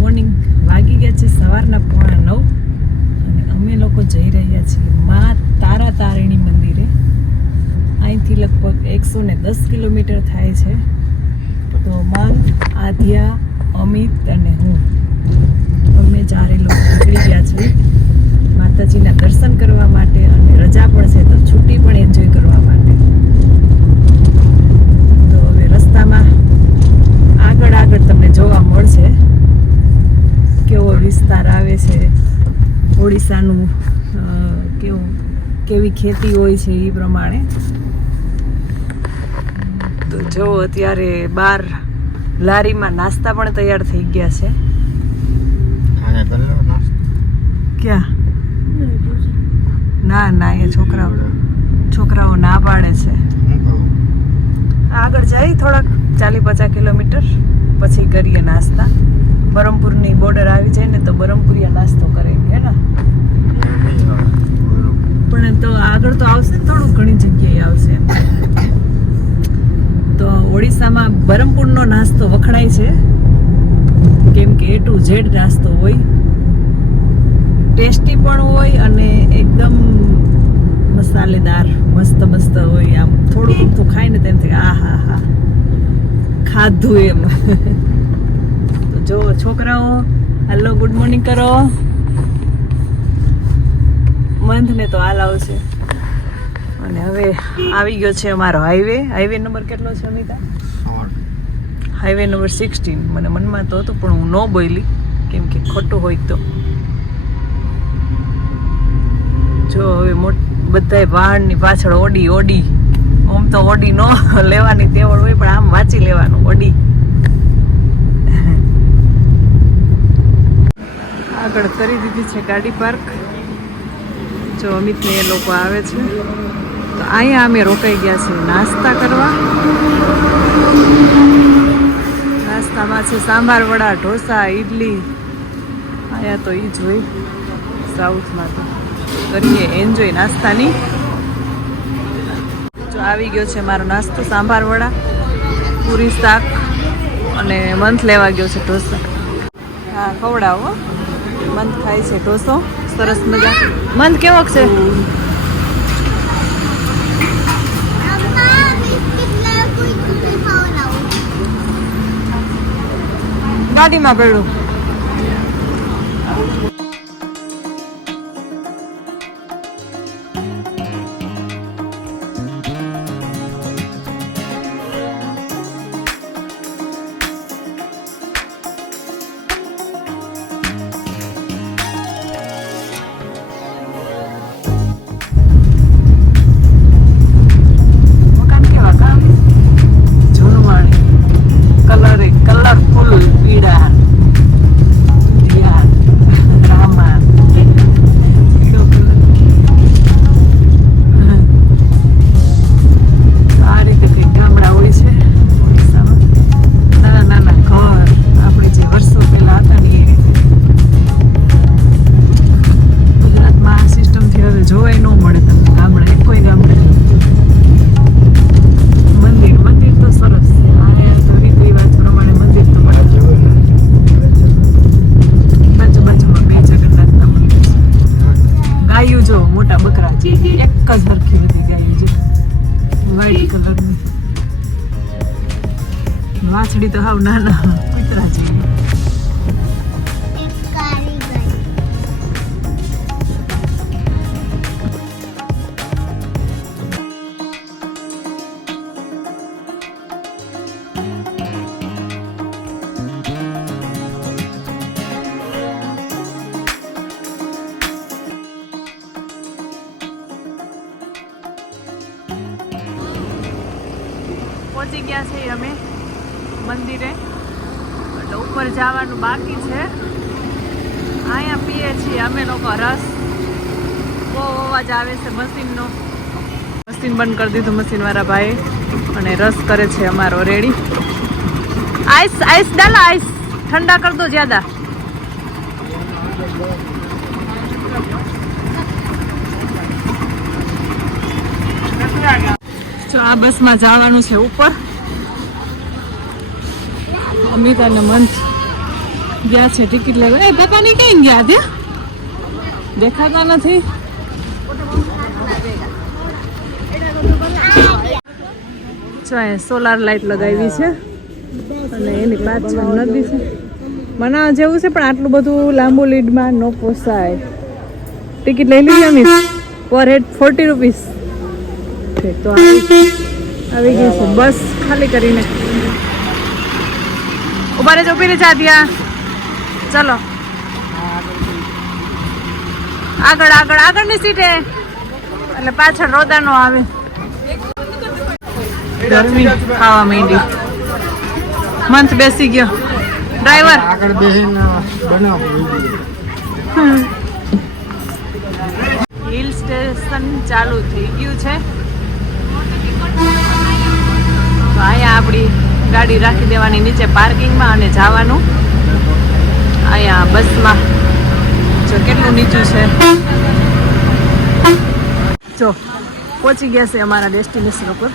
Morning વાગી ગયા છે, સવારના પોણા નવ. અને અમે લોકો જઈ રહ્યા છીએ મા તારા તારિણી મંદિરે. અહીંથી લગભગ એકસો ને દસ કિલોમીટર થાય છે. તો મન આધ્યા અમિત અને હું અમે ચારે લોકો નીકળી ગયા છીએ. માતાજીના દર્શન કરવા માટે અને રજા પણ છે, તો છુટ્ટી પણ એન્જોય કરવા માટે તો હવે રસ્તામાં આગળ આગળ તમને જોવા મળશે કેવો વિસ્તાર આવે છે ઓડિશાનું અ, કેવું કેવી ખેતી હોય છે એ પ્રમાણે. તો જો અત્યારે બાર લારીમાં નાસ્તા પણ તૈયાર થઈ ગયા છે. આને કરેલો નાસ્તો? ક્યાં? ના ના એ છોકરાઓ છોકરાઓ ના પાડે છે. આગળ જાય થોડાક ચાલી પચાસ કિલોમીટર પછી કરીએ નાસ્તા. બરમપુરની બોર્ડર આવી જાય ને તો બરમપુરિયા નાસ્તો કરે હે ને? પણ તો આગળ તો આવશે ને થોડું ઘણી જગ્યાએ આવશે તો ઓડિશામાં બરમપુરનો નાસ્તો વખણાય છે. કેમ કે એ ટુ ઝેડ નાસ્તો હોય. ટેસ્ટી પણ હોય અને એકદમ મસાલેદાર, મસ્ત મસ્ત હોય આમ. થોડું તો ખાય ને તેમ થાય. આ હા હા. ખાધું એમ. તો જો, છોકરાઓ હેલો ગુડ મોર્નિંગ કરો. મંથને તો હાલ આવશે અને હવે આવી ગયો છે અમારો હાઈવે હાઈવે નંબર કેટલો છે, અમિતા? હાઈવે નંબર સિક્સટીન મને મનમાં તો હતું, પણ હું ન બોલી, કેમ કે ખોટું હોય તો. જો હવે બધાય વાહનની પાછળ ઓડી ઓડી. આમ તો ઓડી ન લેવાની તેવડ હોય, પણ આમ વાંચી લેવાનું, ઓડી. આગળ કરી દીધી છે ગાડી પાર્ક. જો અમિતને એ લોકો આવે છે. તો અહીંયા અમે રોકાઈ ગયા છીએ નાસ્તા કરવા. નાસ્તામાં છે સાંભાર વડા, ઢોસા, ઈડલી. અહીંયા તો એ જ હોય. સાઉથમાં તો. કરીએ એન્જોય નાસ્તાની. જો આવી ગયો છે મારો નાસ્તો, સાંભાર વડા, પૂરી શાક અને મંથ લેવા ગયો છે ઢોસા. હા, ખવડાવો. મંથ ખાય છે ઢોસો. સરસ મજા. મન કેવો છે? ગાડીમાં પડ્યું. નાના કૂતરા જેવી પહોંચી ગયા છીએ અમે મંદિરે. એટલે ઉપર જવાનું બાકી છે. અહીંયા પીએ છીએ અમે લોકો રસ. બહુ અવાજ આવે છે મશીનનો. મશીન બંધ કરી દીધું મશીન વાળા ભાઈ અને રસ કરે છે અમારો રેડી. આઈસ આઈસ ડાલા આઈસ. ઠંડા કર દો જ્યાદા. જો આ બસમાં જવાનું છે ઉપર. અમિત અને મંથ ગયા છે ટિકિટ લેવા. એ, પપ્પા ની ક્યાં ગયા ત્યાં દેખાતા નથી. સોલાર લાઇટ લગાવી છે. અને એની પાછળ નદી છે. મને જેવું છે, પણ આટલું બધું લાંબુ લીડમાં ન પોસાય. ટિકિટ લઈ લીધી અમે. પર હેડ ફોર્ટી રૂપીસ તો આવી ગઈ છે. બસ ખાલી કરીને. રહેજો ઊભી રહી જા દિયા ચલો. આગળ આગળ આગળની સીટે. એટલે પાછળ રોદાનો આવે. ગરમી. ખાવા માંડી મંથ બેસી ગયો. ડ્રાઈવર. આગળ બેસીને બનાવો. હિલ સ્ટેશન ચાલુ થઈ ગયું છે. તો અહીંયા આપણી ગાડી રાખી દેવાની, નીચે પાર્કિંગમાં અને જવાનું. અહીંયા બસમાં. જો કેટલું નીચું છે. જો, પહોંચી ગયા છે અમારા ડેસ્ટિનેશન ઉપર.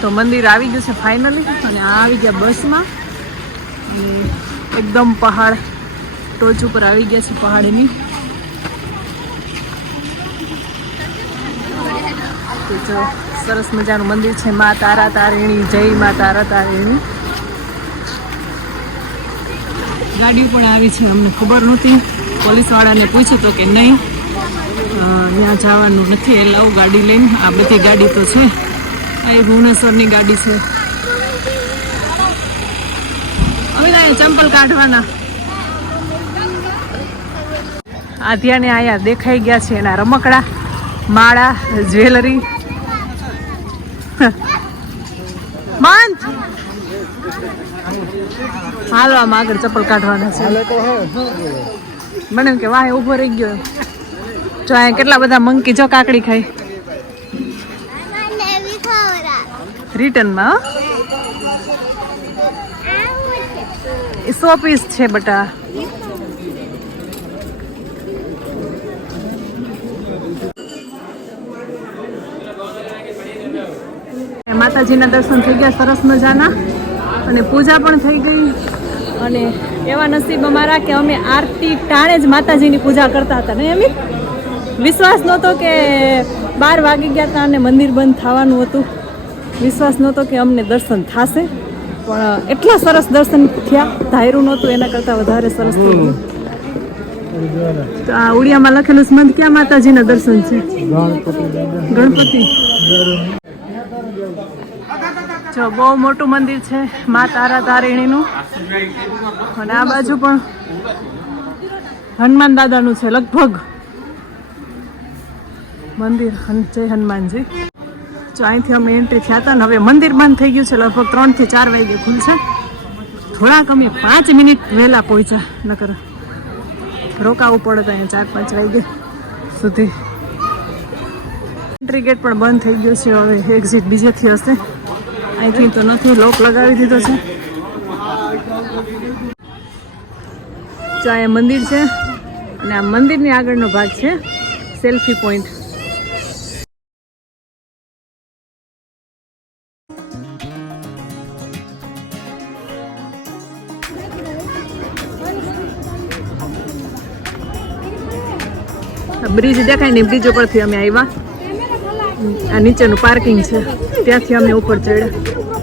તો મંદિર આવી ગયું છે ફાઇનલી અને આ આવી ગયા બસમાં. એકદમ પહાડ ટોચ ઉપર આવી ગયા છે પહાડની. તો જો સરસ મજાનું મંદિર છે, મા તારા તારિણી, જય મા તારા તારિણી. ગાડી પણ આવી છે, અમને ખબર નહોતી. પોલીસવાળાને પૂછ્યું તો કે નહીં. ત્યાં જવાનું નથી એલાવ ગાડી લઈને. આ બધી ગાડી તો છે. આ એ ભુવનેશ્વરની ગાડી છે. અહીંયા ચંપલ કાઢવાના. આધ્યાને અહીંયા દેખાઈ ગયા છે એના રમકડા, માળા, જ્વેલરી. મંથ હાલવામાં આગળ ચપ્પલ કાઢવાના છે. મને કે વાહ ઊભો રહી ગયો. જો અહીંયા કેટલા બધા મંકી જો કાકડી ખાઈ. રિટર્નમાં એ સો પીસ છે બટા. માતાજીના દર્શન થઈ ગયા સરસ મજાના. અને પૂજા પણ થઈ ગઈ. અને એવા નસીબ અમારા કે અમે આરતી ટાણે જ માતાજીની પૂજા કરતા હતા ને એમ વિશ્વાસ નહોતો કે બાર વાગી ગયા હતા અને મંદિર બંધ થવાનું હતું. વિશ્વાસ નહોતો કે અમને દર્શન થશે. પણ એટલા સરસ દર્શન થયા. ધાર્યું નહોતું એના કરતાં વધારે સરસ થઈ ગયું. તો આ ઉડિયામાં લખેલું સ્મંદ ક્યાં માતાજીના દર્શન છે? ગણપતિ. જો, બહુ મોટું મંદિર છે, મા તારા તારિણીનું. અને આ બાજુ પણ હનુમાન દાદાનું છે, લગભગ. મંદિર જય હનુમાનજી. જો, અહીંથી અમે એન્ટ્રી થયા હતા ને, હવે મંદિર બંધ થઈ ગયું છે, લગભગ ત્રણથી ચાર વાગે ખુલશે. થોડાક અમે પાંચ મિનિટ વહેલા પહોંચ્યા, નકર રોકાવું પડે તો અહીંયા ચાર પાંચ વાગે સુધી. એન્ટ્રી ગેટ પણ બંધ થઈ ગયો છે, હવે એક્ઝિટ બીજેથી હશે. અહીંથી તો નથી, લોક લગાવી દીધો છે. ચા મંદિર છે અને આ મંદિરની આગળનો ભાગ છે સેલ્ફી પોઈન્ટ. બ્રિજ દેખાય ને બ્રિજ ઉપરથી અમે આવ્યા. આ નીચેનું પાર્કિંગ છે. ત્યાંથી અમે ઉપર ચડ્યા.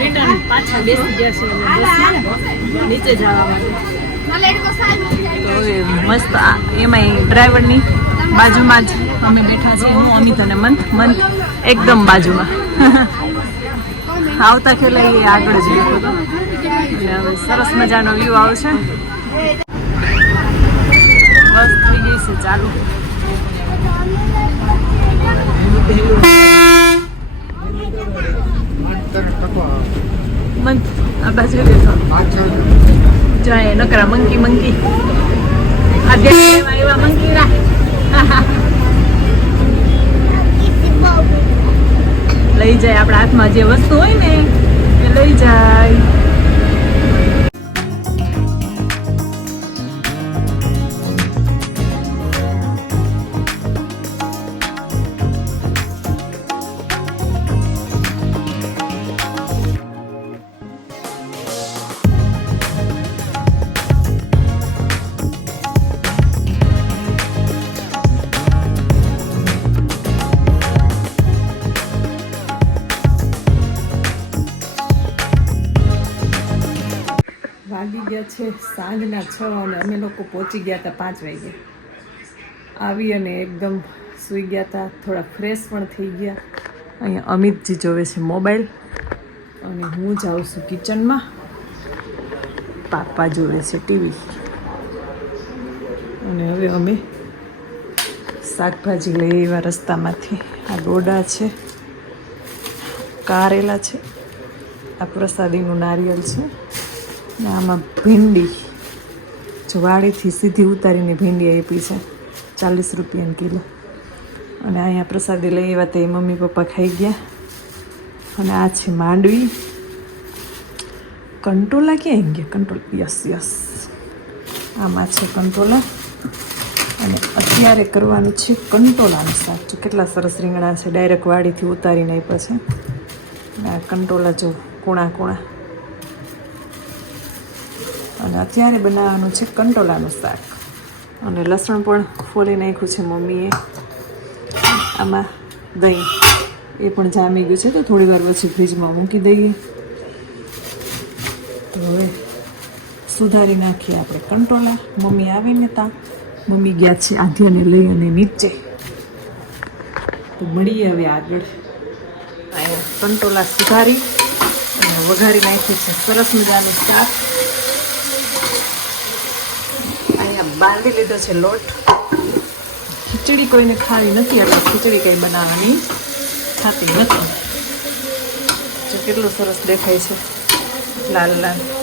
રિટર્ન પાછા બેસી ગયા છે નીચે જવા માટે. મસ્ત એમાંય ડ્રાઈવરની બાજુમાં જ અમે બેઠા છીએ હું, અમિત અને મંથ. મંથ એકદમ બાજુમાં. આવતા ખેલા એ આગળ જ હતો હવે સરસ મજાનો વ્યૂ આવશે. બસ થઈ ગઈ છે, ચાલુ. મન આ બાજુ દેખો જાય નકરા મંકી મંકી. એવા મંકી ના લઈ જાય આપણા હાથમાં જે વસ્તુ હોય ને. વાગી ગયા છે, સાંજના છ અને અમે લોકો પહોંચી ગયા હતા પાંચ વાગે. આવી અને એકદમ સૂઈ ગયા હતા, થોડા ફ્રેશ પણ થઈ ગયા. અહીંયા અમિતજી જોવે છે મોબાઈલ અને હું જાઉં છું કિચનમાં પાપા જોવે છે ટીવી અને હવે અમે શાકભાજી લઈ એવા રસ્તામાંથી. આ ડોડા છે, કારેલા છે. આ પ્રસાદીનું નારિયેળ છે. ને આમાં ભીંડી. જવાળીથી સીધી ઉતારીને ભીંડી આપી છે. ચાલીસ રૂપિયાની કિલો. અને અહીંયા પ્રસાદી લઈ આવ્યા તે મમ્મી પપ્પા ખાઈ ગયા. અને આ છે માંડવી. કંટોલા ક્યાં ગયા? કંટોલા. Yes yes. આમાં છે કંટોલા. અને અત્યારે કરવાનું છે કંટોલાનું શાક. જો કેટલા સરસ રીંગણા છે. ડાયરેક્ટ વાડીથી ઉતારીને આપ્યા છે. આ કંટોલા જો કૂણા કૂણા અને અત્યારે બનાવવાનું છે કંટોલાનું શાક. અને લસણ પણ ફોલી નાખ્યું છે મમ્મીએ. આમાં દહીં એ પણ જામી ગયું છે. તો થોડી વાર પછી ફ્રીજમાં મૂકી દઈએ. તો હવે સુધારી નાખીએ આપણે કંટોલા. મમ્મી આવીને તા. મમ્મી ગયા છે આધ્યાને લઈ અને નીચે. તો મળીએ હવે આગળ. કંટોલા સુધારી અને વઘારી નાખ્યું છે. સરસ મજાનું શાક અહીંયા બાંધી લીધો છે લોટ. ખીચડી કોઈને ખાવી નથી, એટલે ખીચડી કંઈ બનાવવાની થતી નથી. જો કેટલું સરસ દેખાય છે. લાલ લાલ.